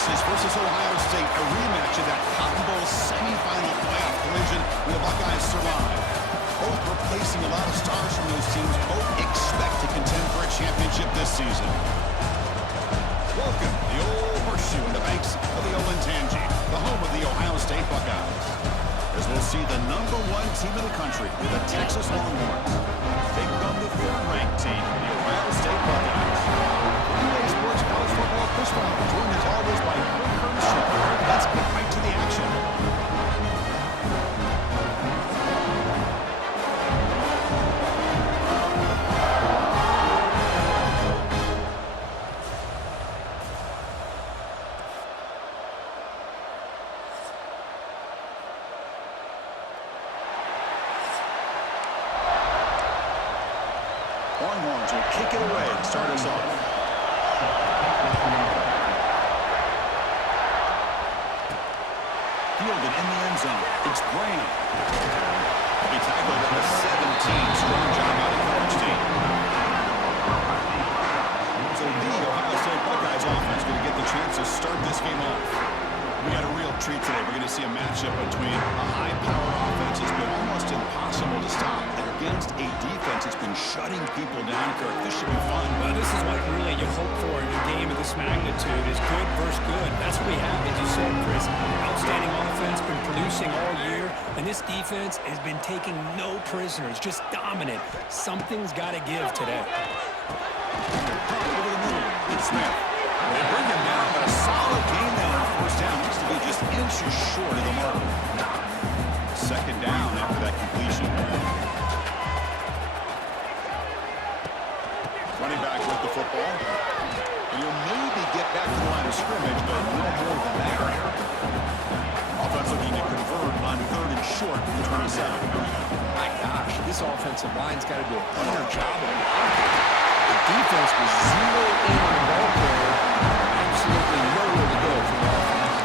Texas versus Ohio State, a rematch of that Cotton Bowl semifinal playoff collision, and the Buckeyes survive. Both replacing a lot of stars from those teams, both expect to contend for a championship this season. Welcome to the Old Horseshoe in the banks of the Olentangy, the home of the Ohio State Buckeyes. As we'll see the #1 team in the country, the Texas Longhorns, take on the third-ranked team, the Ohio State Buckeyes. Sports College Football Chris Brown, joined as always by Kirk Herbstreit. Let's get right to the action. Longhorns will kick it away and start us off. Fielded in the end zone. It's Graham. He tackled at the 17. Strong job by the coverage team. So the Ohio State Buckeyes offense going to get the chance to start this game off. We got a real treat today. We're going to see a matchup between a high-powered offense that's been almost impossible to stop against a defense that's been shutting people down. Kirk, this should be fun. Well, this is what really you hope for in a game of this magnitude is good versus good. That's what we have, as you said, Chris. Outstanding offense, been producing all year, and this defense has been taking no prisoners, just dominant. Something's got to give today. Over the middle, it's Smith. They bring him down, but a solid game down on first down. Needs to be just inches short of the mark. Second down after that completion. Running back with the football. And he'll maybe get back to the line of scrimmage, but no more than that. Offense looking to convert on third and short from the 27. My gosh, this offensive line's got to do a better job of blocking. The defense was zeroed in on the ball player. Absolutely nowhere to go for the offense.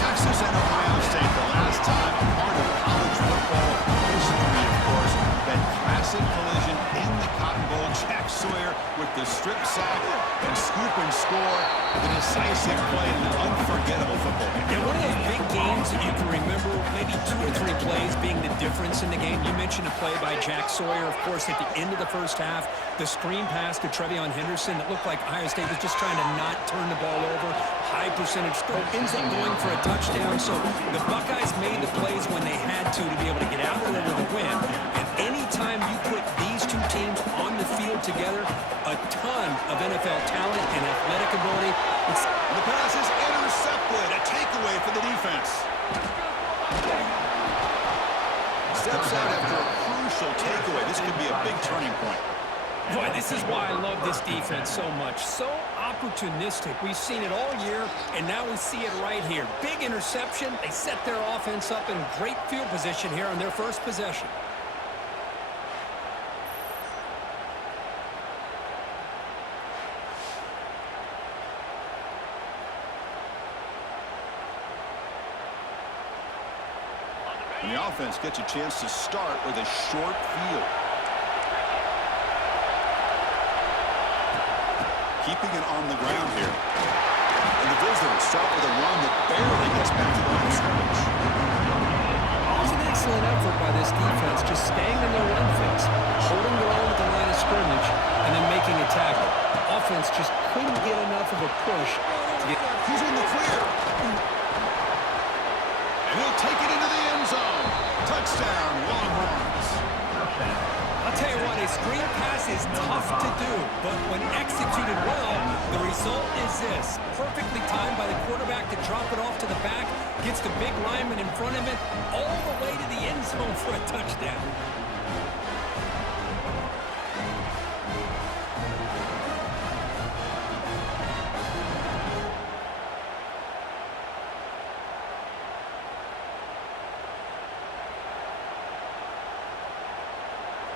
Texas and Ohio State, the last time a part of college football history, of course, that classic collision in the Cotton Bowl. Jack Sawyer with the strip sack and scoop and score, the decisive play in an unforgettable football game. Yeah, one of those big games that you can remember, maybe 2 or 3 plays being the difference in the game. You mentioned a play by Jack Sawyer, of course, at the end of the first half. The screen pass to Trevion Henderson that looked like Ohio State was just trying to not turn the ball over. High percentage throw, ends up going for a touchdown. So the Buckeyes made the plays when they had to be able to get out of there with a win. And anytime you put these two teams on the field together, a ton of NFL talent and athletic ability. The pass is intercepted. A takeaway for the defense. Steps out after a crucial takeaway. This could be a big turning point. Boy, this is why I love this defense so much. So opportunistic. We've seen it all year, and now we see it right here. Big interception. They set their offense up in great field position here on their first possession. And the offense gets a chance to start with a short field. Keeping it on the ground here. And the visitors start with a run that barely gets back to the line of scrimmage. It was an excellent effort by this defense, just staying in their run fix, holding their own at the line of scrimmage, and then making a tackle. Offense just couldn't get enough of a push to get. He's in the clear. And he'll take it into the end zone. Touchdown, Longhorns. I'll tell you what, a screen pass is tough to do, but when executed well, the result is this. Perfectly timed by the quarterback to drop it off to the back, gets the big lineman in front of it, all the way to the end zone for a touchdown.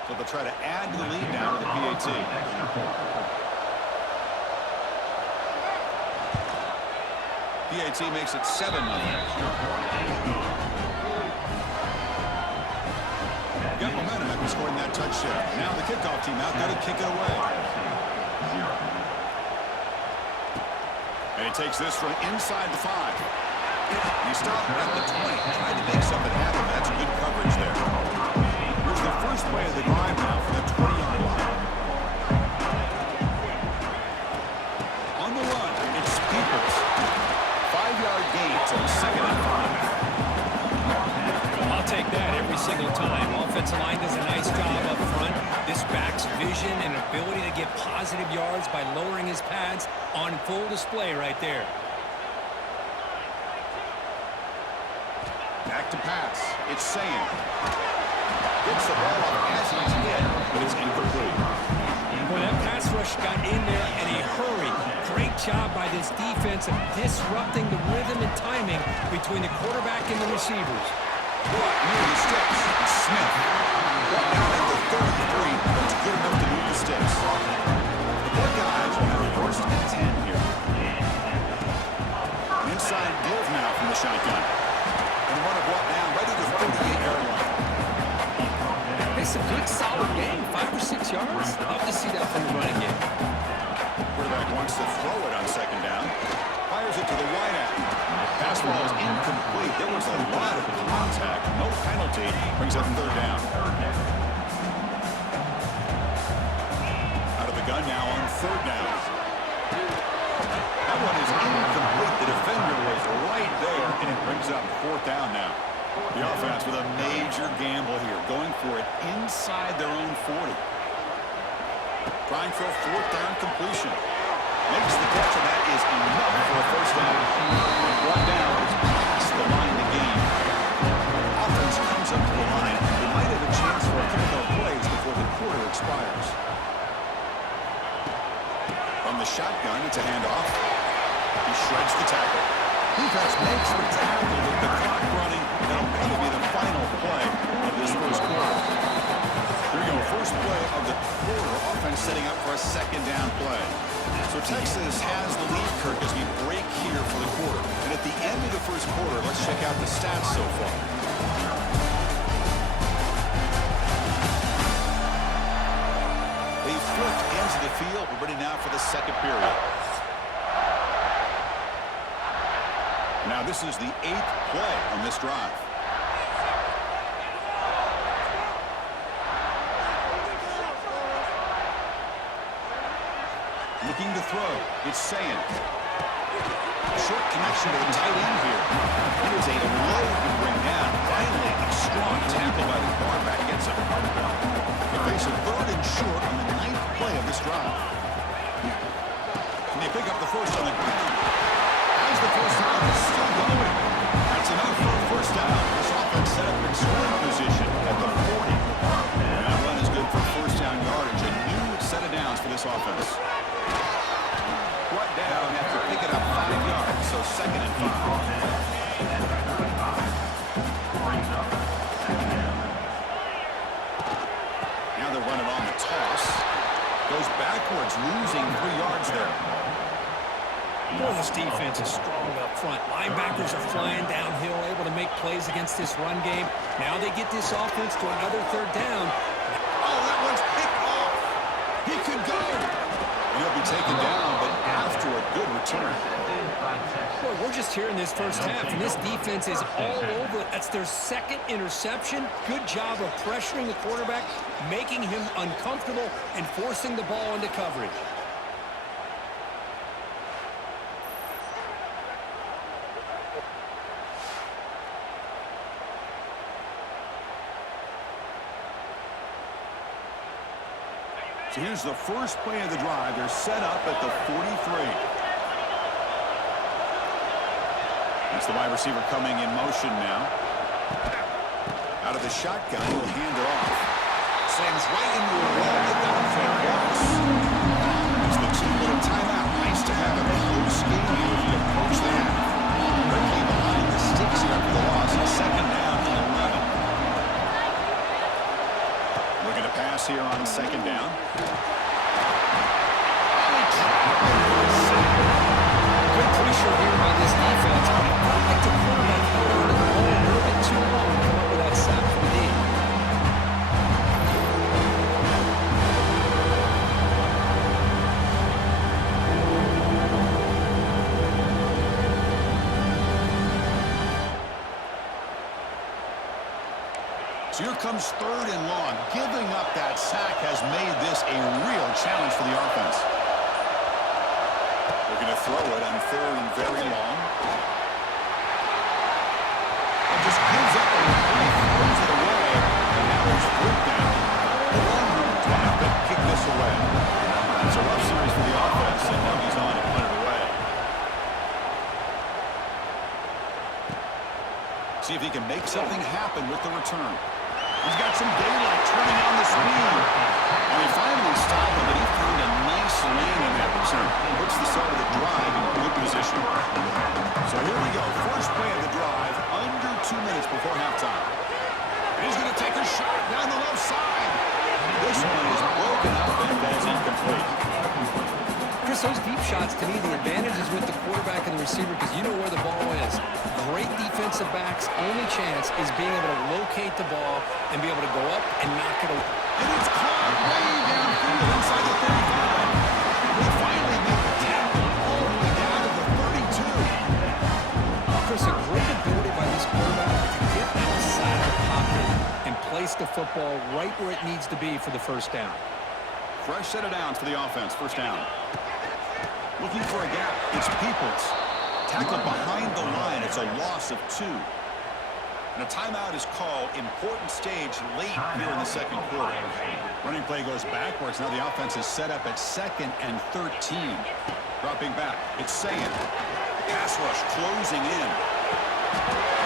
So they'll try to add to the lead now to the PAT. PAT makes it 7-0. Got momentum after scoring that touchdown. Now the kickoff team out there to kick it away. And he takes this from inside the 5. He stopped at the 20, trying to make something happen. That's good coverage there. Here's the first play of the drive now for the 20-yard line. On the run, it's Peoples. 5-yard gain to the 2nd and 5. I'll take that every single time. Offensive line does a nice job up front. This back's vision and ability to get positive yards by lowering his pads on full display right there. Back to pass. It's Sam. Gets the ball up as he's hit, but it's incomplete. When that pass rush got in there in a hurry, great job by this defense of disrupting the rhythm and timing between the quarterback and the receivers. Brought near the sticks. Smith. Brought down at the 33. That's good enough to move the sticks. The Buckeyes will have first and 10 here. Inside give now from the shotgun. And runner brought down right at the 38-yard line. It's a good, solid game. 5 or 6 yards. Love to see that from the running game. Quarterback wants to throw it on 2nd down. Fires it to the wideout. Pass ball is incomplete. There was a lot of contact. No penalty. Brings up 3rd down. Out of the gun now on 3rd down. That one is incomplete. The defender was right there, and it brings up 4th down now. The offense with a major gamble here, going for it inside their own 40. Trying for a 4th down completion. Makes the catch, and that is enough for a 1st down. Brought down is past the line to gain. Offense comes up to the line. They might have a chance for a couple more plays before the quarter expires. From the shotgun, it's a handoff. He shreds the tackle. Defense makes the tackle with the clock running. That'll probably be the final play of this first quarter. Here we go, first play of the quarter. Offense setting up for a 2nd down play. So Texas has the lead, Kirk, as we break here for the quarter. And at the end of the first quarter, let's check out the stats so far. They flipped into the field. We're ready now for the 2nd period. Now this is the 8th play on this drive. Looking to throw. It's Sand. Short connection to the tight end here. It is a load to bring down. Finally, a strong tackle by the quarterback gets him. They face a 3rd and short on the 9th play of this drive. Can they pick up the first on the ground? As the first down is still going. That's enough for a 1st down. This offense set up in scoring position at the 40. And that run is good for 1st down yardage. A new set of downs for this offense. Brought down after picking up 5 yards, so 2nd and 5. Now they're running on the toss. Goes backwards, losing 3 yards there. Boy, this defense is strong up front. Linebackers are flying downhill, able to make plays against this run game. Now they get this offense to another 3rd down. Oh, that one's picked off. He could go. And he'll be taken down, but after a good return. Boy, we're just here in this first half, and this defense is all over it. That's their 2nd interception. Good job of pressuring the quarterback, making him uncomfortable, and forcing the ball into coverage. So here's the first play of the drive. They're set up at the 43. That's the wide receiver coming in motion now. Out of the shotgun, he'll hand it off. Sends right into a wall. They got him for a loss. It's the 2-minute timeout. Nice to have a close game here as we approach the half. Quickly behind the sticks here after the loss. 2nd down and 11. Looking to pass here on 2nd down. Good pressure here by this defense. I like the quarterback holding the ball a little bit too long to come up with that sack for the D. So here comes 3rd and long. Giving up that sack has made this a real challenge for the offense. They're going to throw it on 3rd and very long. And just gives up and throws it away. And now there's 4th down. The long route to have to kick this away. It's a rough series for the offense, and now he's on to put it away. See if he can make something happen with the return. He's got some daylight turning on the speed. And he finally stopped him, but he found a nice lane in that return. Puts the start of the drive in good position. So here we go. First play of the drive, under 2 minutes before halftime. And he's going to take a shot down the left side. This one is broken up and falls incomplete. Chris, those deep shots, to me, the advantage is with the quarterback and the receiver because you know where the ball is. Great defensive backs' only chance is being able to locate the ball and be able to go up and knock it away. And it's caught way downfield inside the 35. They finally make the tackle all the way down to the 32. Chris, a great ability by this quarterback to get outside the pocket and place the football right where it needs to be for the first down. Fresh set of downs for the offense. First down. Looking for a gap. It's Peoples. Tackled behind the line. It's a loss of 2. And a timeout is called. Important stage late here in the second quarter. Running play goes backwards. Now the offense is set up at 2nd and 13. Dropping back. It's Saying. Pass rush closing in.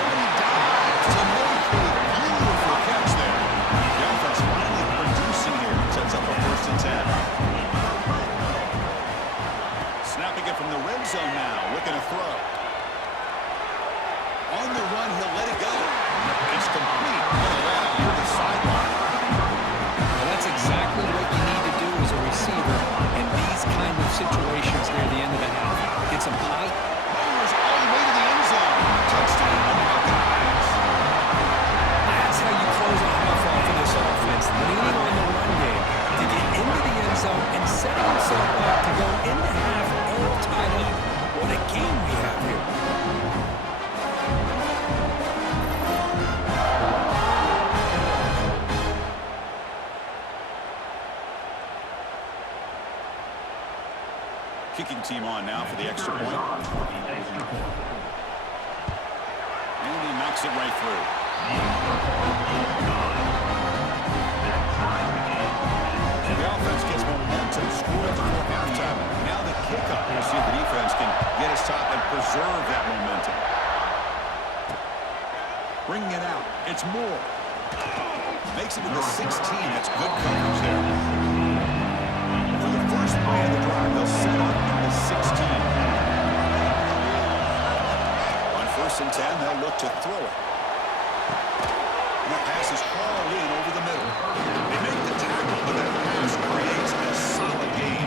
And he dives to make a beautiful catch there. The offense finally producing here. Sets up a 1st and 10. Snapping it from the red zone now. Looking to throw. On the run, he'll let it go. It's complete. What a lad near the sideline. Well, that's exactly what you need to do as a receiver in these kind of situations near the end of the half. Get some positive. Fires all the way to the end zone. Touchdown, Buckeyes. That's how you close a half off of this offense. Leaning on the run game to get into the end zone and setting yourself up to go into half all tied up. What a game we have here. Kicking team on now for the extra point. And he knocks it right through. The offense gets momentum scored before halftime. Now the kickoff. We'll see if the defense can get his top and preserve that momentum. Bringing it out. It's Moore. Makes it to the 16. That's good coverage there. For the first play of the drive, they'll set up in the 16. On 1st and 10, they'll look to throw it. And that pass is hauled in over the middle. They make the tackle, but that pass creates a solid gain.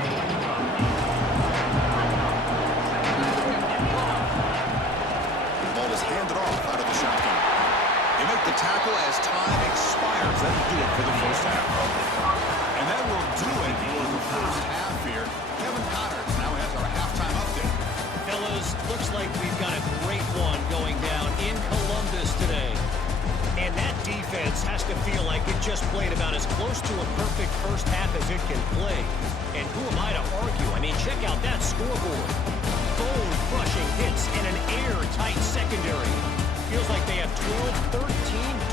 The ball is handed off out of the shotgun. They make the tackle as time expires. That'll do it for the first half. And that will do it for the first half here. Kevin Connors now has our halftime update. Fellas, looks like we've got a great one going down in Columbus today. And that defense has to feel like it just played about as close to a perfect first half as it can play. And who am I to argue? I mean, check out that scoreboard. Bone-crushing hits and an airtight secondary. Feels like they have 12, 13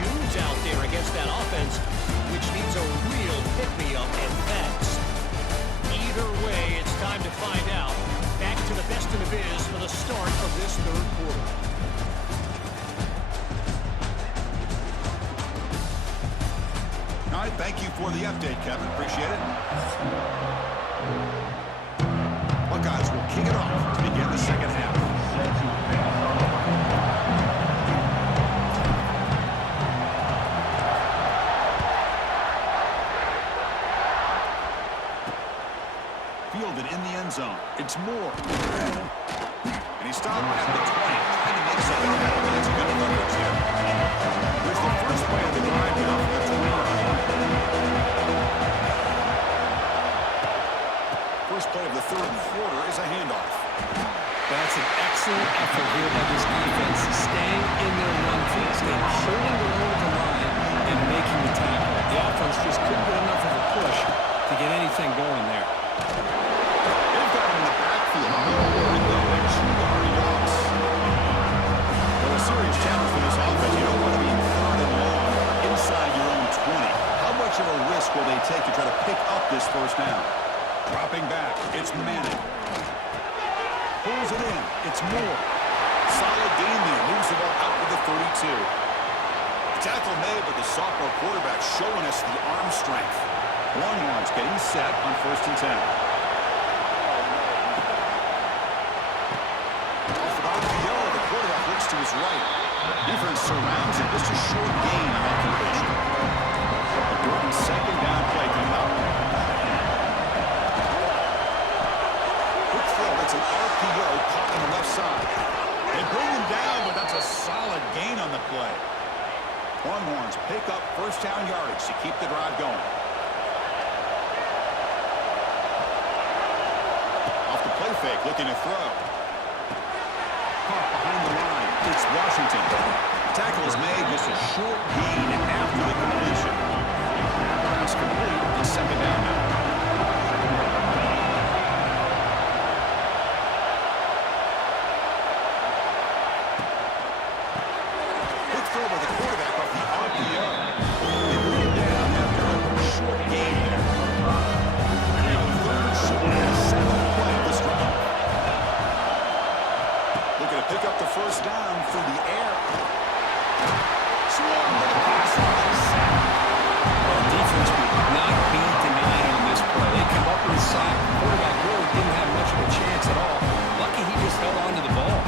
dudes out there against that offense, which needs a real pick-me-up and fast. Either way, it's time to find out. Back to the best in the biz for the start of this third quarter. All right, thank you for the update, Kevin. Appreciate it. Buckeyes will kick it off to begin the second half. Fielded in the end zone. It's Moore. And he stopped at the 20. Trying to make something happen. That's good coverage here. Here's the first play of the drive now for the 20. First play of the third quarter is a handoff. That's an excellent effort here by this defense, staying in their run field, staying holding their own at the line, and making The offense just couldn't get enough of a push to get anything going there. They've got him in the backfield. Nowhere to go. A 2-yard loss. Well, a serious challenge for this offense. You don't want to be third and long inside your own 20. How much of a risk will they take to try to pick up this first down? Dropping back. It's Manning. Pulls it in. It's Moore. Solid gain there. Moves the ball out to the 32. Tackle made, but the sophomore quarterback showing us the arm strength. Longhorns getting set on 1st and 10. Off of RPO, the quarterback looks to his right. Defense surrounds him. Just a short gain on that completion. A Gordon second down play coming up. Quick throw. It's an RPO caught on the left side. They bring him down, but that's a solid gain on the play. Longhorns pick up first down yardage to keep the drive going. Off the play fake, looking to throw. Caught behind the line. It's Washington. Tackle is made, just a short gain after the completion. Pass complete. It's second down now. First down through the air. Swung with a pass sack. Well, defense would not be denied on this play. They come up with a sack. The quarterback really didn't have much of a chance at all. Lucky he just held on to the ball.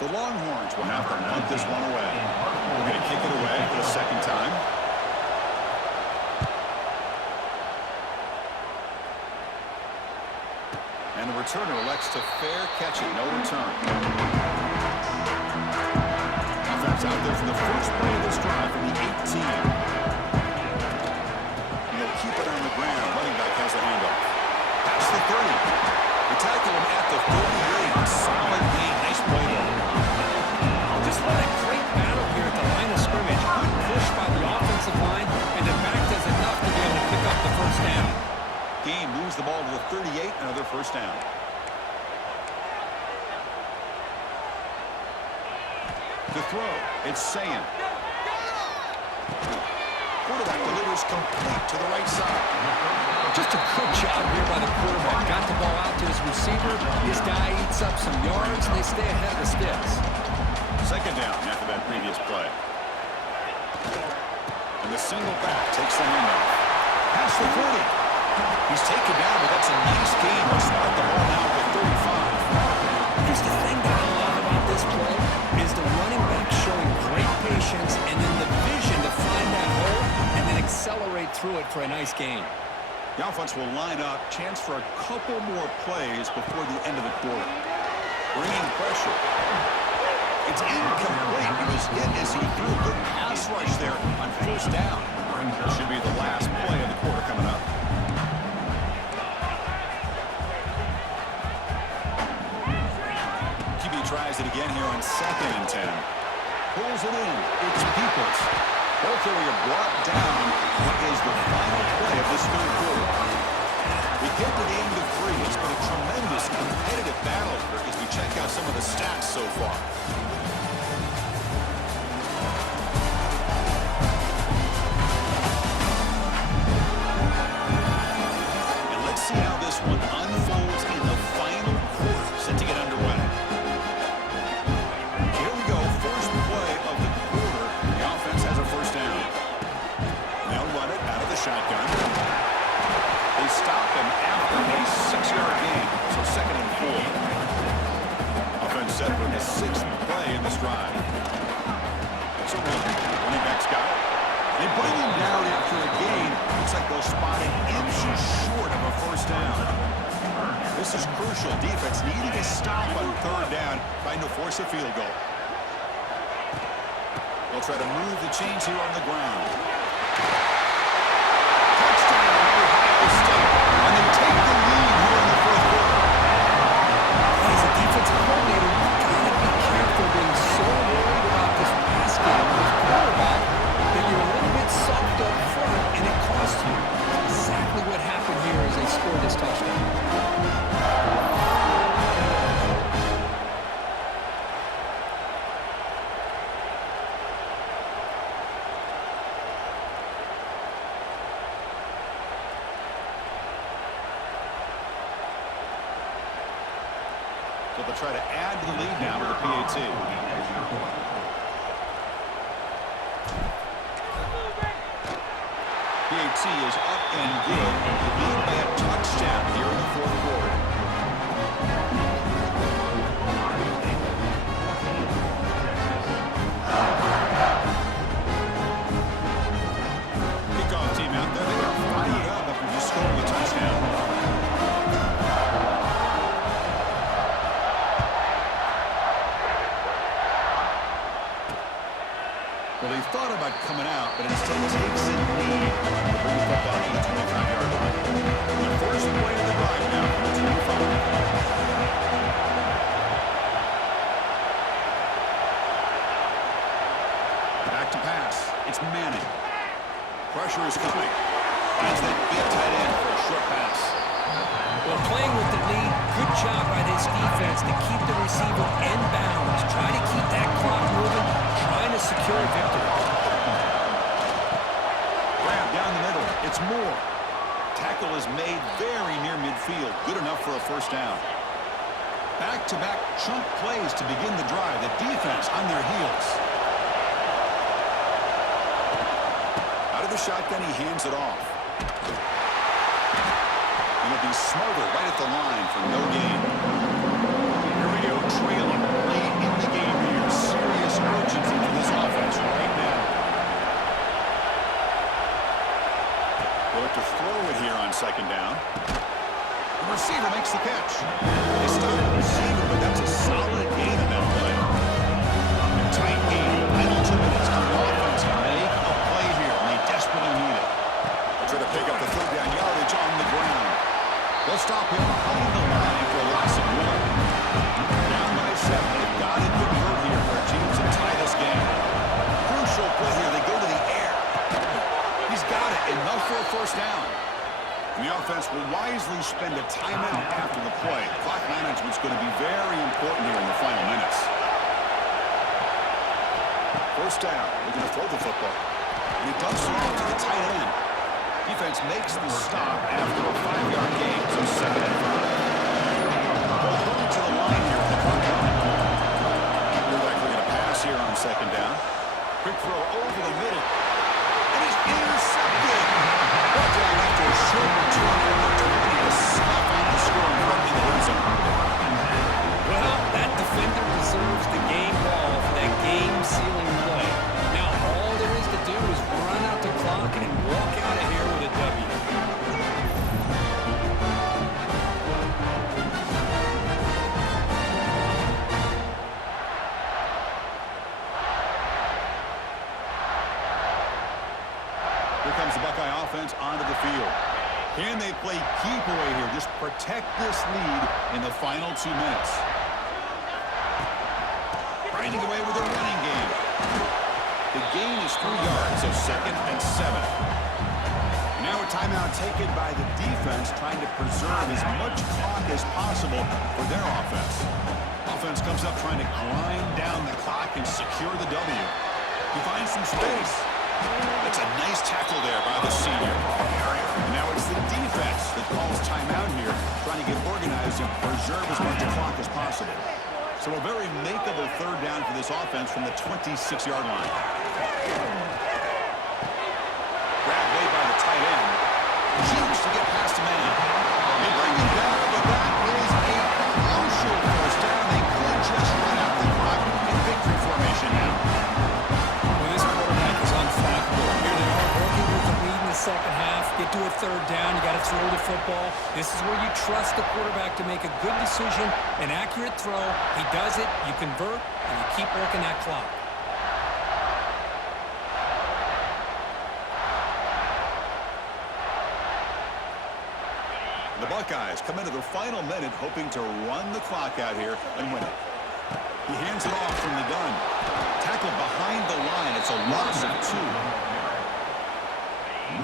The Longhorns will have to punt this one away. We're going to kick it away for the second time. And the returner elects to fair catch it. No return. Offense out there for the first play of this drive from the 18. And they'll keep it on the ground. Running back has the handoff. Past the 30. They tackle him at the 38. Solid gain. Nice play there. Just what a great battle here at the line of scrimmage. Good push by the offensive line, and the back does enough to be able to pick up the first down. Game moves the ball to the 38, another first down. The throw, it's Sayin. Quarterback delivers complete to the right side. Just a good job here by the quarterback. Got the ball out to his receiver. His guy eats up some yards, and they stay ahead of the sticks. Second down after that previous play. And the single back takes the handoff. Past the 40. He's taken down, but that's a nice gain. They'll start the ball now at the 35. Here's the thing that I love about this play is the running back showing great patience and then the vision to find that hole and then accelerate through it for a nice gain. The offense will line up. Chance for a couple more plays before the end of the quarter. Bringing pressure. It's incomplete. He was hit as he threw a good pass rush there on first down. Should be the last play of the quarter coming up. QB tries it again here on 2nd and 10. Pulls it in. It's Peoples. Both are brought down. What is the final play of this third quarter? We get to the end of 3. It's been a tremendous competitive battle here as we check out some of the stats so far. And let's see how this one unfolds in the final quarter. Set to get underway. Here we go. First play of the quarter. The offense has a first down. They'll run it out of the shotgun. They stop him after a 6-yard gain, so 2nd and 4. Offense set for his 6th play in this drive. It's a run. Running back's got it. They bring him down after a gain. Looks like they'll spot him inches short of a first down. This is crucial. Defense needing a stop on 3rd down, trying to force a field goal. They'll try to move the chains here on the ground. So they'll try to add to the lead now with the PAT. PAT is up and good. The lead by a touchdown here in the fourth quarter. Kickoff team out there. They are fired up after just scoring a touchdown. Well, he thought about coming out, but instead takes a knee to bring the football to the 25-yard line. The first play of the drive now from the 25. Back to pass. It's Manning. Pressure is coming. Finds that big tight end for a short pass. Well, playing with the lead, good job by this defense to keep the receiver in bounds. Try to keep that clock moving, trying to secure a victory. Grab down the middle. It's Moore. Tackle is made very near midfield. Good enough for a first down. Back-to-back chunk plays to begin the drive. The defense on their heels. Out of the shotgun, he hands it off. He'll be smothered right at the line for no gain. Here we go, trailing late in the game here. Serious urgency for this offense right now. They'll look to throw it here on second down. The receiver makes the catch. They stop the receiver, but that's a solid gain in that play. Tight game. Final 2 minutes. The offense can make a play here, and they desperately need it. They'll try to pick up the third down yardage on the ground. They'll stop him behind the line for a loss of 1. Down by 7. They've got to convert here for teams to tie this game. Crucial play here. They go to the air. He's got it. Enough for a first down. And the offense will wisely spend a timeout after the play. Clock management's going to be very important here in the final minutes. First down. They're going to throw the football. And he dumps it off to the tight end. Defense makes the stop after a 5-yard gain, so 7 and 5. They'll throw it to the line here with the front line. They're likely going to pass here on second down. Quick throw over the middle. And he's intercepted. Brought down after a short return opportunity to snuff out the score and run in the end zone. Well, that defender deserves the game ball for that game-sealing play. Now, all there is to do is run out the clock and walk out of here with a W. Here comes the Buckeye offense onto the field. Can they play keep away here? Just protect this lead in the final 2 minutes. Grinding away with a running game. The gain is 3 yards, so 2nd and 7. Now a timeout taken by the defense, trying to preserve as much clock as possible for their offense. Offense comes up trying to grind down the clock and secure the W. He finds some space. That's a nice tackle there by the senior. And now it's the defense that calls timeout here, trying to get organized and preserve as much clock as possible. So a very makeable third down for this offense from the 26-yard line. Grabbed way by the tight end. Shoots to get past a man. They bring him down, but that is a crucial first down. They could just run out the clock in victory formation now. Well, this quarterback is unflappable. Here they are working with the lead in the second half. Get to a third down. You got to throw the football. This is where you trust the quarterback to make a good decision, an accurate throw. He does it, you convert, and you keep working that clock. The Buckeyes come into their final minute hoping to run the clock out here and win it. He hands it off from the gun. Tackled behind the line. It's a loss of 2.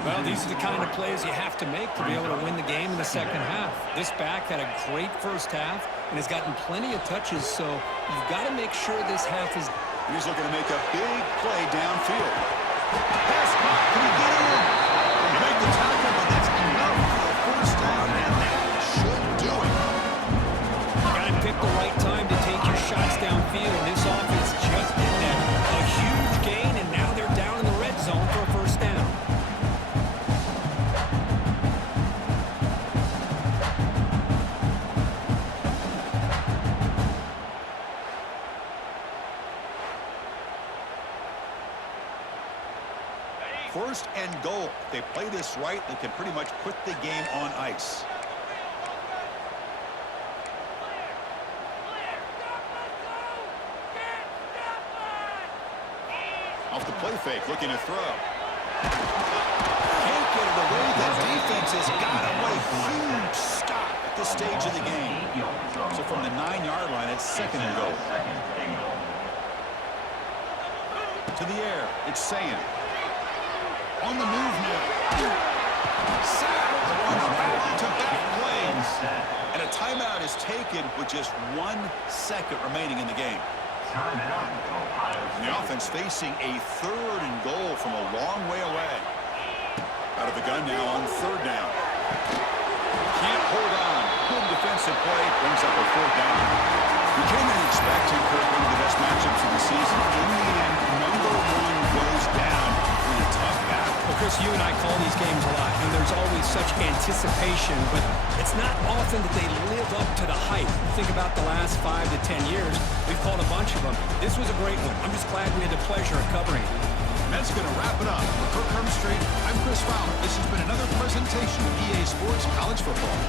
Well, these are the kind of plays you have to make to be able to win the game in the second half. This back had a great first half and has gotten plenty of touches, so you've got to make sure this half is... He's looking to make a big play downfield. Pass caught. Can he get in? You make the tackle, but that's enough for a first down, and that should do it. You got to pick the right time. First and goal. If they play this right, they can pretty much put the game on ice. Off the play fake, looking to throw. Can't get it away. The defense has got away. Huge stop at this stage of the game. So from the 9-yard line, it's second and goal. To the air, it's Sayan. On the move now. Sack on back-to-back plays. And a timeout is taken with just 1 second remaining in the game. And the offense facing a third and goal from a long way away. Out of the gun now on third down. Can't hold on. Good defensive play. Brings up a fourth down. We came in expecting Kirk one of the best matchups of the season. In the end, number 1 goes down in a tough battle. Well, Chris, you and I call these games a lot, and there's always such anticipation, but it's not often that they live up to the hype. Think about the last 5 to 10 years. We've called a bunch of them. This was a great one. I'm just glad we had the pleasure of covering it. And that's going to wrap it up. For Kirk Herbstreit, I'm Chris Fowler. This has been another presentation of EA Sports College Football.